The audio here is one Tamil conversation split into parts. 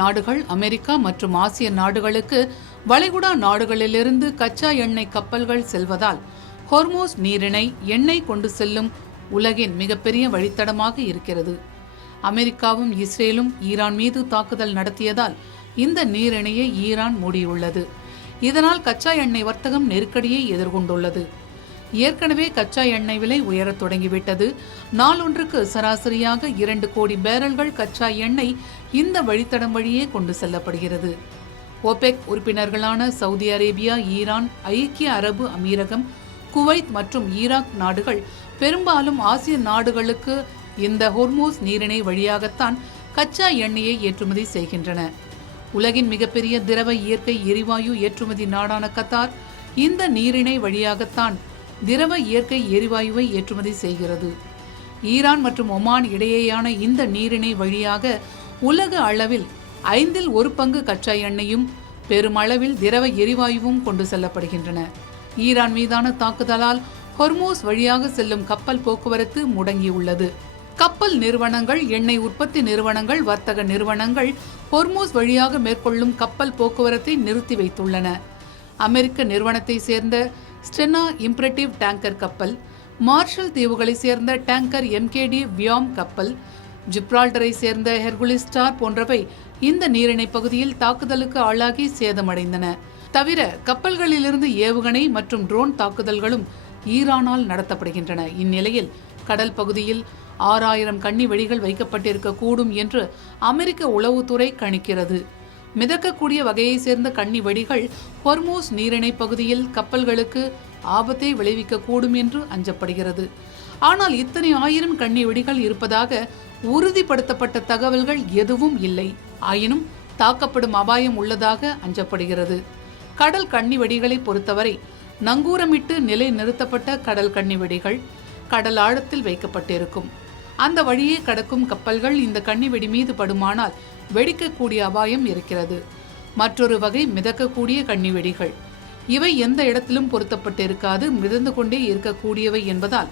நாடுகள் அமெரிக்கா மற்றும் ஆசிய நாடுகளுக்கு வளைகுடா நாடுகளிலிருந்து கச்சா எண்ணெய் கப்பல்கள் செல்வதால் ஹொர்மூஸ் நீரிணை எண்ணெய் கொண்டு செல்லும் உலகின் மிகப்பெரிய வழித்தடமாக இருக்கிறது. அமெரிக்காவும் இஸ்ரேலும் ஈரான் மீது தாக்குதல் நடத்தியதால் இந்த நீரிணையை ஈரான் மூடியுள்ளது. இதனால் கச்சா எண்ணெய் வர்த்தகம் நெருக்கடியை எதிர்கொண்டுள்ளது. ஏற்கனவே கச்சா எண்ணெய் விலை உயரத் தொடங்கிவிட்டது. நாளொன்றுக்கு சராசரியாக 2 கோடி பேரல்கள் கச்சா எண்ணெய் இந்த வழித்தடம் வழியே கொண்டு செல்லப்படுகிறது. ஒபெக் உறுப்பினர்களான சவுதி அரேபியா, ஈரான், ஐக்கிய அரபு அமீரகம், குவைத் மற்றும் ஈராக் நாடுகள் பெரும்பாலும் ஆசிய நாடுகளுக்கு இந்த ஹொர்மூஸ் நீரிணை வழியாகத்தான் கச்சா எண்ணெயை ஏற்றுமதி செய்கின்றன. உலகின் மிகப்பெரிய திரவ இயற்கை எரிவாயு ஏற்றுமதி நாடான கத்தார் இந்த நீரிணை வழியாகத்தான் திரவ இயற்கை எரிவாயுவை ஏற்றுமதி செய்கிறது. ஈரான் மற்றும் ஒமான் இடையேயான இந்த நீரிணை வழியாக உலக அளவில் 1/5 பங்கு கச்சா எண்ணெயும் பெருமளவில் திரவ எரிவாயுவும் கொண்டு செல்லப்படுகின்றன. ஈரான் மீதான தாக்குதலால் ஹொர்மூஸ் வழியாக செல்லும் கப்பல் போக்குவரத்து முடங்கியுள்ளது. கப்பல் நிறுவனங்கள், எண்ணெய் உற்பத்தி நிறுவனங்கள், வர்த்தக நிறுவனங்கள் ஹொர்மூஸ் வழியாக மேற்கொள்ளும் கப்பல் போக்குவரத்தை நிறுத்தி வைத்துள்ளன. அமெரிக்க நிறுவனத்தை சேர்ந்த ஸ்டெனா இம்பரேட்டிவ் டேங்கர் கப்பல், மார்ஷல் தீவுகளை சேர்ந்த டேங்கர் MKD வியாம் கப்பல், ஜிப்ரால்டரை சேர்ந்த ஹெர்குலிஸ் ஸ்டார் போன்றவை இந்த நீரிணை பகுதியில் தாக்குதலுக்கு ஆளாகி சேதமடைந்தன. தவிர கப்பல்களிலிருந்து ஏவுகணை மற்றும் ட்ரோன் தாக்குதல்களும் ஈரானால் நடத்தப்படுகின்றன. இந்நிலையில் கடல் பகுதியில் 6000 கண்ணி வெடிகள் வைக்கப்பட்டிருக்க கூடும் என்று அமெரிக்க உளவுத்துறை கணிக்கிறது. மிதக்கக்கூடிய வகையை சேர்ந்த கண்ணி வெடிகள் ஹொர்மூஸ் நீரிணை பகுதியில் கப்பல்களுக்கு ஆபத்தை விளைவிக்க கூடும் என்று அஞ்சப்படுகிறது. ஆனால் இத்தனை 1000 கண்ணி வெடிகள் இருப்பதாக உறுதிப்படுத்தப்பட்ட தகவல்கள் எதுவும் இல்லை. ஆயினும் தாக்கப்படும் அபாயம் உள்ளதாக அஞ்சப்படுகிறது. கடல் கண்ணி வெடிகளை பொறுத்தவரை நங்கூரமிட்டு நிலை நிறுத்தப்பட்ட கடல் கண்ணி வெடிகள் கடல் ஆழத்தில் வைக்கப்பட்டிருக்கும். அந்த வழியே கடக்கும் கப்பல்கள் இந்த கண்ணி வெடி மீது படுமானால் வெடிக்கக்கூடிய அபாயம் இருக்கிறது. மற்றொரு வகை மிதக்கக்கூடிய கண்ணி வெடிகள். இவை எந்த இடத்திலும் பொருத்தப்பட்டிருக்காது, மிதந்து கொண்டே இருக்கக்கூடியவை என்பதால்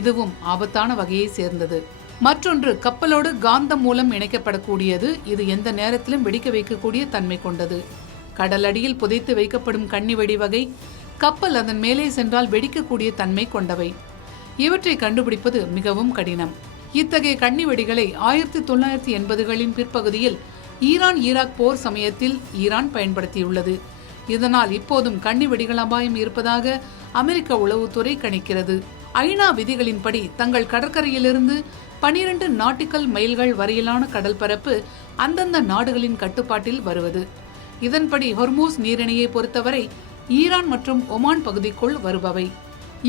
இதுவும் ஆபத்தான வகையை சேர்ந்தது. மற்றொன்று கப்பலோடு காந்தம் மூலம் இணைக்கப்படக்கூடியது. இது எந்த நேரத்திலும் வெடிக்க வைக்கக்கூடிய தன்மை கொண்டது. கடலடியில் புதைத்து வைக்கப்படும் கண்ணி வெடி வகை கப்பல் அதன் மேலே சென்றால் வெடிக்கக்கூடிய தன்மை கொண்டவை. இவற்றை கண்டுபிடிப்பது மிகவும் கடினம். இத்தகைய கண்ணி வெடிகளை 1980களின் பிற்பகுதியில் ஈரான் ஈராக் போர் சமயத்தில் ஈரான் பயன்படுத்தியுள்ளது. இதனால் இப்போதும் கண்ணி வெடிகள் அபாயம் இருப்பதாக அமெரிக்க உளவுத்துறை கணிக்கிறது. ஐநா விதிகளின்படி தங்கள் கடற்கரையிலிருந்து 12 நாட்டிக்கல் மைல்கள் வரையிலான கடல் பரப்பு அந்தந்த நாடுகளின் கட்டுப்பாட்டில் வருவது. இதன்படி ஹொர்மூஸ் நீரிணையை பொறுத்தவரை ஈரான் மற்றும் ஒமான் பகுதிக்குள் வருபவை.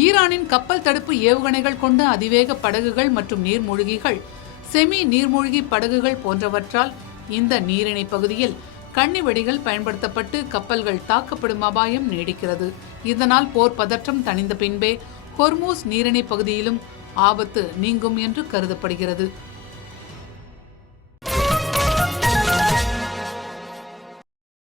ஈரானின் கப்பல் தடுப்பு ஏவுகணைகள் கொண்ட அதிவேக படகுகள் மற்றும் நீர்மூழ்கிகள், செமி நீர்மூழ்கி படகுகள் போன்றவற்றால் இந்த நீரிணை பகுதியில் கண்ணி வெடிகள் பயன்படுத்தப்பட்டு கப்பல்கள் தாக்கப்படும் அபாயம் நீடிக்கிறது. இதனால் போர் பதற்றம் தணிந்த பின்பே ஹொர்மூஸ் நீரிணை பகுதியிலும் ஆபத்து நீங்கும் என்று கருதப்படுகிறது.